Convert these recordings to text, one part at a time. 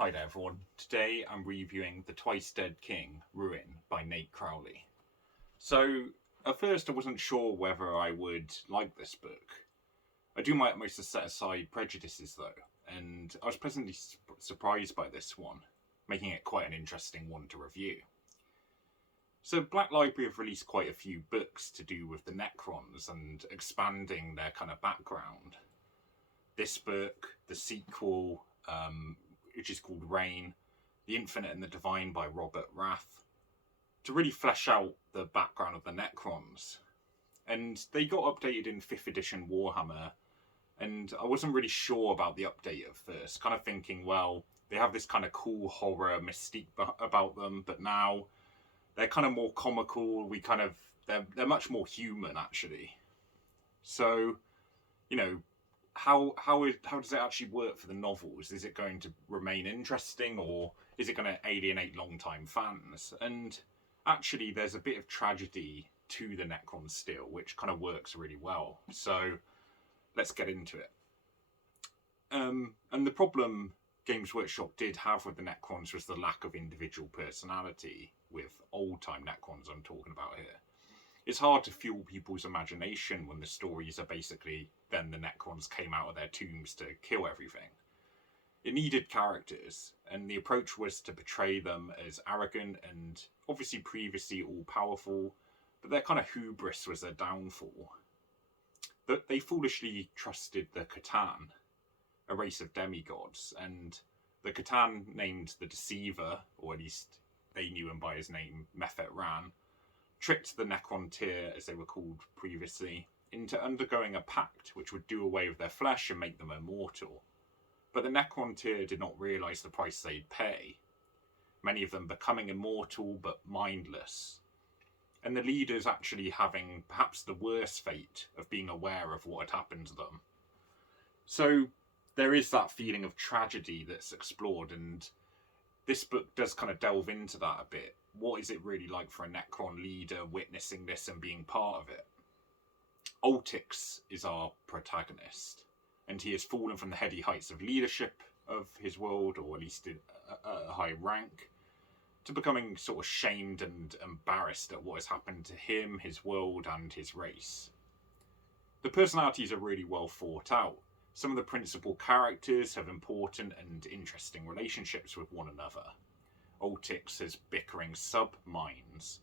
Hi there everyone, today I'm reviewing The Twice Dead King, Ruin by Nate Crowley. So, at first I wasn't sure whether I would like this book. I do my utmost to set aside prejudices though, and I was pleasantly surprised by this one, making it quite an interesting one to review. So Black Library have released quite a few books to do with the necrons and expanding their kind of background. This book, the sequel, which is called Reign, The Infinite and the Divine by Robert Rath, to really flesh out the background of the Necrons. And they got updated in 5th edition Warhammer, and I wasn't really sure about the update at first, kind of thinking, well, they have this kind of cool horror mystique about them, but now they're kind of more comical. They're much more human, actually. So, you know, how does it actually work for the novels? Is it going to remain interesting, or is it going to alienate long-time fans? And actually, there's a bit of tragedy to the Necrons still, which kind of works really well. So let's get into it. And the problem Games Workshop did have with the Necrons was the lack of individual personality with old-time Necrons I'm talking about here. It's hard to fuel people's imagination when the stories are basically then the Necrons came out of their tombs to kill everything. It needed characters, and the approach was to portray them as arrogant and obviously previously all-powerful, but their kind of hubris was their downfall. But they foolishly trusted the Catan, a race of demigods, and the Catan named the Deceiver, or at least they knew him by his name, Mephet Ran, tricked the Necron Tyr, as they were called previously, into undergoing a pact which would do away with their flesh and make them immortal. But the Necron Tyr did not realise the price they'd pay, many of them becoming immortal but mindless, and the leaders actually having perhaps the worst fate of being aware of what had happened to them. So there is that feeling of tragedy that's explored, and this book does kind of delve into that a bit. What is it really like for a Necron leader witnessing this and being part of it? Ultix is our protagonist, and he has fallen from the heady heights of leadership of his world, or at least a high rank, to becoming sort of shamed and embarrassed at what has happened to him, his world, and his race. The personalities are really well thought out. Some of the principal characters have important and interesting relationships with one another. Ultix has bickering sub-minds,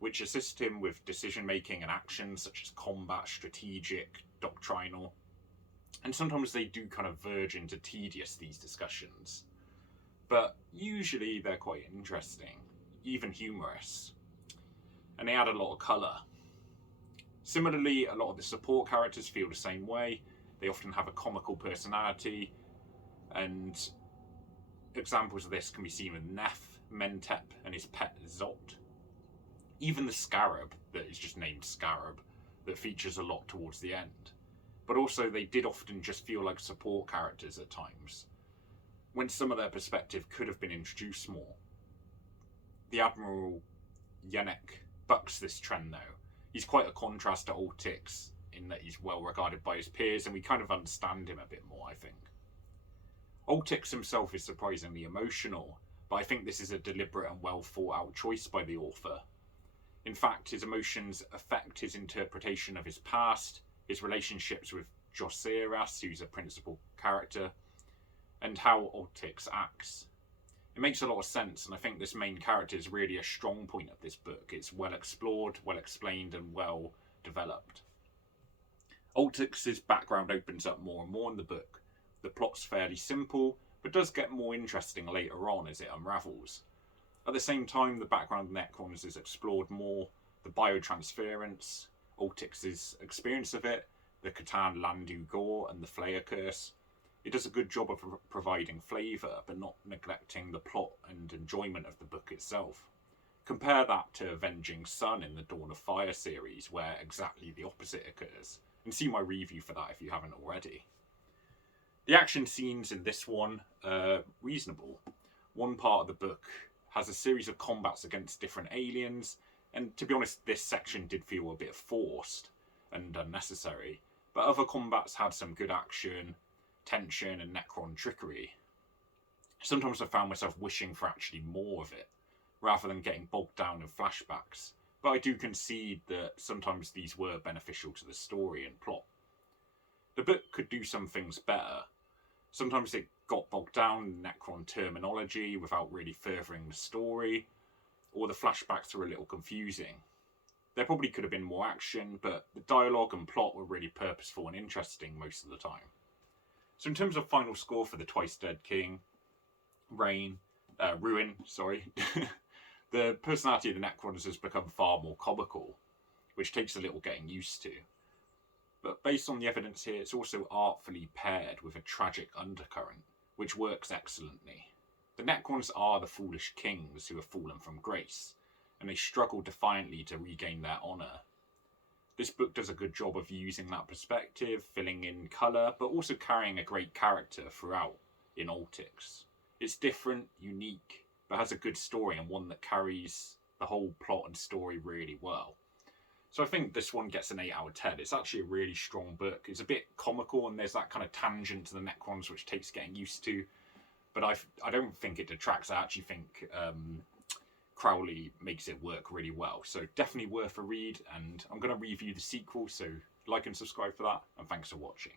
which assist him with decision-making and actions such as combat, strategic, doctrinal. And sometimes they do kind of verge into tedious, these discussions. But usually they're quite interesting, even humorous. And they add a lot of colour. Similarly, a lot of the support characters feel the same way. They often have a comical personality, and examples of this can be seen with Neff, Mentep, and his pet Zot. Even the Scarab, that is just named Scarab, that features a lot towards the end. But also they did often just feel like support characters at times, when some of their perspective could have been introduced more. The Admiral Yennek bucks this trend though. He's quite a contrast to Ultix in that he's well regarded by his peers, and we kind of understand him a bit more, I think. Ultix himself is surprisingly emotional, but I think this is a deliberate and well thought out choice by the author. In fact, his emotions affect his interpretation of his past, his relationships with Joseras, who's a principal character, and how Ultix acts. It makes a lot of sense, and I think this main character is really a strong point of this book. It's well explored, well explained, and well developed. Ultix's background opens up more and more in the book. The plot's fairly simple, but does get more interesting later on as it unravels. At the same time, the background of the Necrons is explored more, the biotransference, Ultix's experience of it, the Catan Landu Gore, and the Flayer Curse. It does a good job of providing flavour, but not neglecting the plot and enjoyment of the book itself. Compare that to Avenging Sun in the Dawn of Fire series, where exactly the opposite occurs, and see my review for that if you haven't already. The action scenes in this one are reasonable. One part of the book has a series of combats against different aliens, and to be honest, this section did feel a bit forced and unnecessary, but other combats had some good action, tension, and Necron trickery. Sometimes I found myself wishing for actually more of it, rather than getting bogged down in flashbacks. But I do concede that sometimes these were beneficial to the story and plot. The book could do some things better. Sometimes it got bogged down in Necron terminology without really furthering the story, or the flashbacks were a little confusing. There probably could have been more action, but the dialogue and plot were really purposeful and interesting most of the time. So in terms of final score for the Twice Dead King, Ruin, the personality of the Necrons has become far more comical, which takes a little getting used to. But based on the evidence here, it's also artfully paired with a tragic undercurrent, which works excellently. The Necrons are the foolish kings who have fallen from grace, and they struggle defiantly to regain their honour. This book does a good job of using that perspective, filling in colour, but also carrying a great character throughout in Altix. It's different, unique, but has a good story and one that carries the whole plot and story really well. So I think this one gets an 8 out of 10. It's actually a really strong book. It's a bit comical and there's that kind of tangent to the Necrons which takes getting used to. But I don't think it detracts. I actually think Crowley makes it work really well. So definitely worth a read, and I'm going to review the sequel, so like and subscribe for that, and thanks for watching.